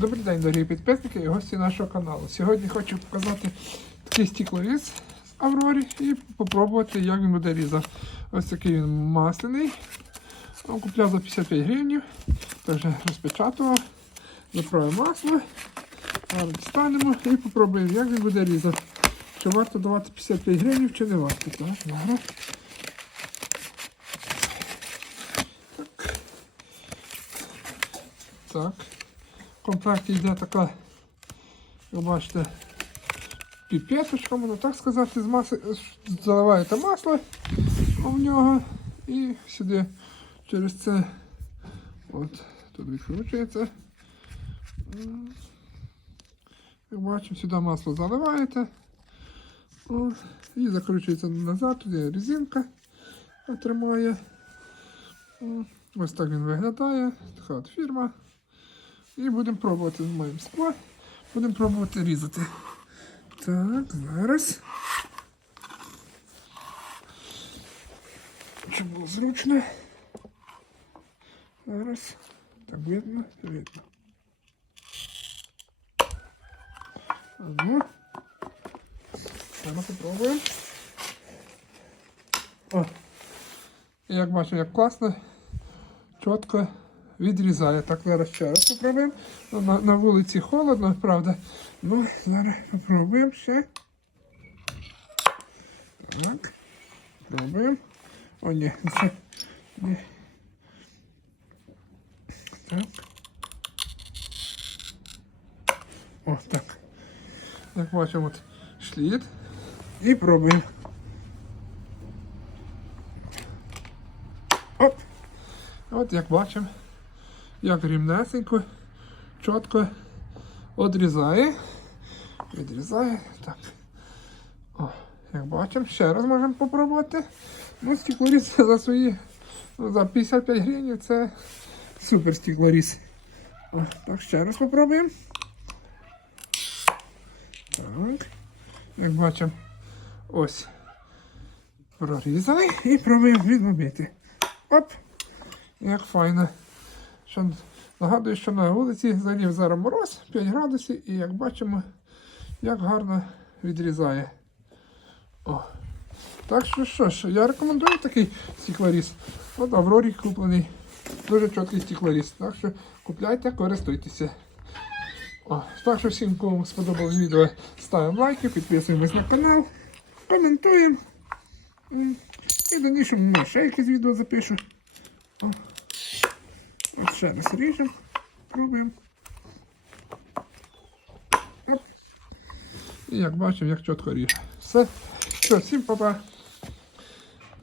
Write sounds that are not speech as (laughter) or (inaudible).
Добрий день, дорогі підписники і гості нашого каналу. Сьогодні хочу показати такий стеклоріз з Аврорі і попробувати, як він буде різати. Ось такий він масляний. Он Купляв за 55 гривень. Також розпечатував. Заправив масло. Зараз дістанемо і попробуємо, як він буде різати. Чи варто давати 55 гривень, чи не варто. Так, зараз. Так. В комплекті йде така, ви бачите, піпеточка, можна так сказати, з маси, заливаєте масло в нього і сюди через це от тут відкручується. Як бачимо, сюди масло заливаєте. О, і закручується назад, тут є резинка яка тримає. Ось так він виглядає. Така от фірма. І будемо пробувати з моїм скло. Будемо пробувати різати. Так, зараз. Щоб було зручно. Зараз. Так видно, видно. А ну. Зараз попробуємо. О. Як бачу, як класно, чітко відрізає. Так, зараз ще раз попробуємо. Ну, На, на вулиці холодно, правда. Ну, зараз попробуємо ще. Так. Пробуємо. О, ні, це. Ні. Так. О, так. Як бачимо, от шліт. І пробуємо. Оп! От як бачимо, як рівнесенько, чітко відрізає. Відрізає. Так. О, як бачимо, ще раз можемо попробувати. Ну, стеклоріз (laughs) за свої ну, за 55 гривень це супер стеклоріз. О, так, ще раз попробуємо. Так. Як бачимо, ось. Прорізали і пробуємо відломити. Оп! Як файно. Що, нагадую, що на вулиці залів зараз мороз 5 градусів і як бачимо, як гарно відрізає. О. Так що що ж, я рекомендую такий стеклоріз. От Аврорі куплений. Дуже чіткий стеклоріз. Так що купляйте, користуйтеся. О, так що всім, кому сподобалось відео, ставимо лайки, підписуємось на канал, коментуємо. І до нічого ще якесь відео запишу. О. Ще раз ріжемо, пробуємо. І як бачимо, як чітко ріже. Все. Все, всім па-па.